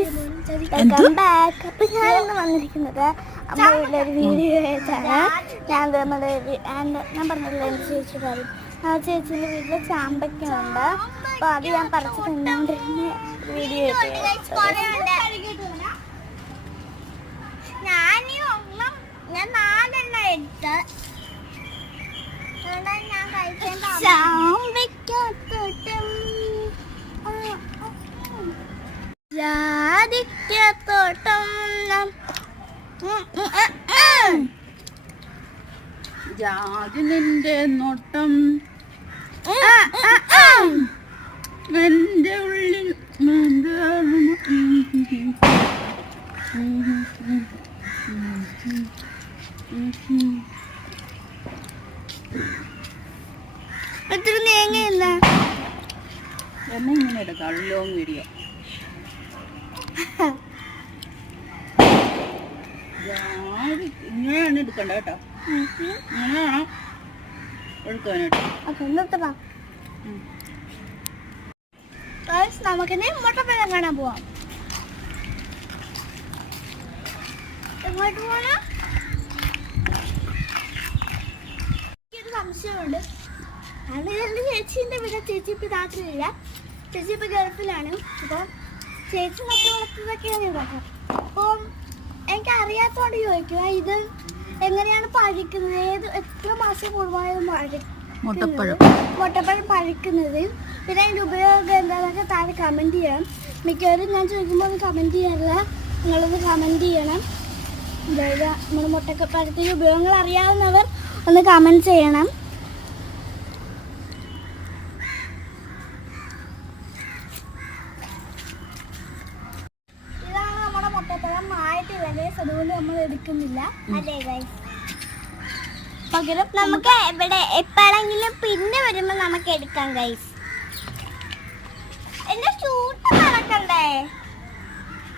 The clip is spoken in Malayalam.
Welcome back. അപ്പം ഞാനിന്ന് വന്നിരിക്കുന്നത് അമ്മയുടെ ഒരു വീഡിയോ ആയിട്ടാണ്. ഞാൻ പറഞ്ഞില്ല എൻ്റെ ചേച്ചി കാര്യം. ആ ചേച്ചീൻ്റെ വീട്ടിൽ ചാമ്പയ്ക്കുണ്ട്. അപ്പോൾ അത് ഞാൻ പറിച്ച് തിന്നുകൊണ്ടിരുന്ന വീഡിയോ ഞാൻ 4 എണ്ണം എടുത്ത് ചാമ്പയ്ക്കത്തോട്ടം ജാതിക്കത്തോട്ടം ജാതി നിന്റെ നോട്ടം എന്റെ ഉള്ളിൽ എത്ര തേങ്ങയില്ല എന്നെ ഇങ്ങനെ എടുക്കാം ലോങ് വീഡിയോ. ഇങ്ങനെയാണ് എടുക്കണ്ട കേട്ടോ, ഇങ്ങനെ വേണം എടുക്കാനായിട്ട്. നമുക്കിനി മുട്ടപ്പഴം കാണാൻ പോവാം. എങ്ങോട്ട് പോണ എനിക്കൊരു സംശയമുണ്ട്. അത് എൻ്റെ ചേച്ചീൻ്റെ വീട്. ചേച്ചി ഇപ്പം രാത്രിയില്ല, ചേച്ചി ഇപ്പം ഗൾഫിലാണ്. അപ്പോൾ ചേച്ചി നട്ട് വളർത്തതൊക്കെയാണ് ഇവിടെ. അപ്പം എനിക്കറിയാത്തതുകൊണ്ട് ചോദിക്കുക, ഇത് എങ്ങനെയാണ് പഴിക്കുന്നത്? എത്ര മാസം കൂടുമ്പോഴാണ് മുട്ടപ്പഴം പഴിക്കുന്നത്? പിന്നെ അതിൻ്റെ ഉപയോഗം എന്താണെന്നൊക്കെ താഴെ കമൻറ്റ് ചെയ്യണം. മിക്കവരും ഞാൻ ചോദിക്കുമ്പോൾ ഒന്ന് കമൻറ്റ് ചെയ്യാറില്ല, നിങ്ങളൊന്ന് കമൻറ്റ് ചെയ്യണം. അതായത് നമ്മുടെ മുട്ടപ്പഴത്തിൻ്റെ ഉപയോഗങ്ങൾ അറിയാവുന്നവർ ഒന്ന് കമൻറ്റ് ചെയ്യണം. ഇതാണ് നമ്മുടെ മുട്ടപ്പഴം. ആയിട്ടില്ല ഗൈസ്, അതുകൊണ്ട് നമ്മൾ എടുക്കുന്നില്ല. അല്ലേ ഗൈസ്? പകരം നമുക്ക് ഇവിടെ എപ്പോഴെങ്കിലും പിന്നെ വരുമ്പോൾ നമുക്ക് എടുക്കാം ഗൈസ്. എന്റെ ഷൂട്ട് നടക്കണ്ടേ?